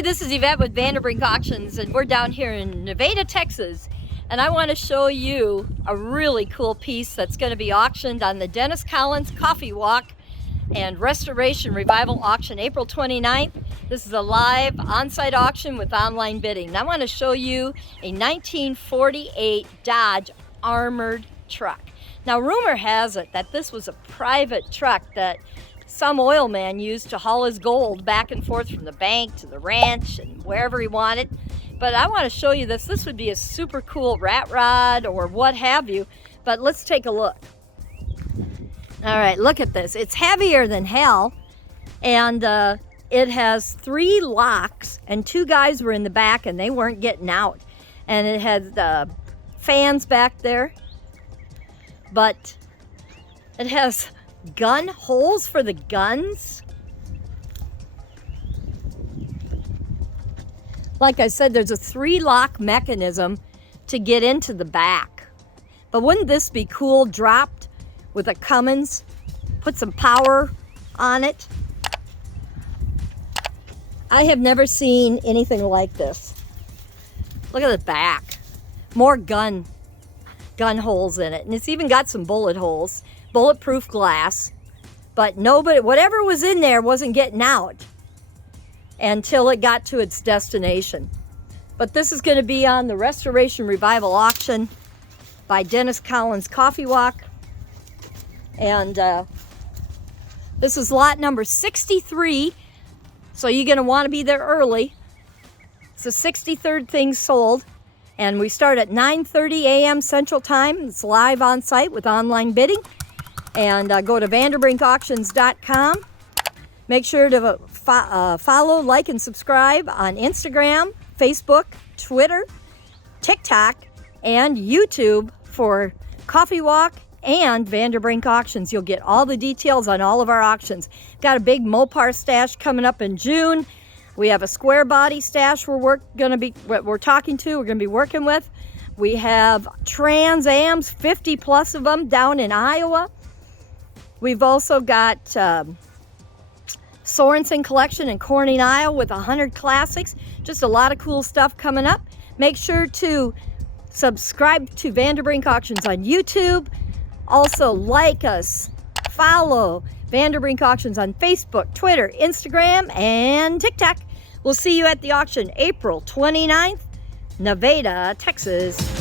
Hey, this is Yvette with Vanderbrink Auctions, and we're down here in Nevada, Texas. And I want to show you a really cool piece that's going to be auctioned on the Dennis Collins Coffee Walk and Restoration Revival Auction, April 29th. This is a live on-site auction with online bidding. And I want to show you a 1948 Dodge armored truck. Now, rumor has it that this was a private truck that some oil man used to haul his gold back and forth from the bank to the ranch and wherever he wanted. But I want to show you this. This would be a super cool rat rod or what have you. But let's take a look. All right, look at this. It's heavier than hell, and it has 3 locks, and 2 guys were in the back and they weren't getting out. And it has fans back there, but it has gun holes for the guns. Like I said, there's a 3-lock mechanism to get into the back. But wouldn't this be cool, dropped with a Cummins? Put some power on it. I have never seen anything like this. Look at the back. More gun holes in it. And it's even got some bullet holes. Bulletproof glass, but whatever was in there wasn't getting out until it got to its destination. But this is going to be on the Restoration Revival Auction by Dennis Collins Coffee Walk, and this is lot number 63, so you're going to want to be there early. It's the 63rd thing sold, and we start at 9:30 a.m. Central Time. It's live on site with online bidding. And go to vanderbrinkauctions.com. Make sure to follow, like, and subscribe on Instagram, Facebook, Twitter, TikTok, and YouTube for Coffee Walk and Vanderbrink Auctions. You'll get all the details on all of our auctions. Got a big Mopar stash coming up in June. We have a square body stash we're going to be working with. We have Trans Ams, 50 plus of them down in Iowa. We've also got Sorensen Collection in Corning, Iowa with 100 classics. Just a lot of cool stuff coming up. Make sure to subscribe to Vanderbrink Auctions on YouTube. Also like us, follow Vanderbrink Auctions on Facebook, Twitter, Instagram, and TikTok. We'll see you at the auction April 29th, Nevada, Texas.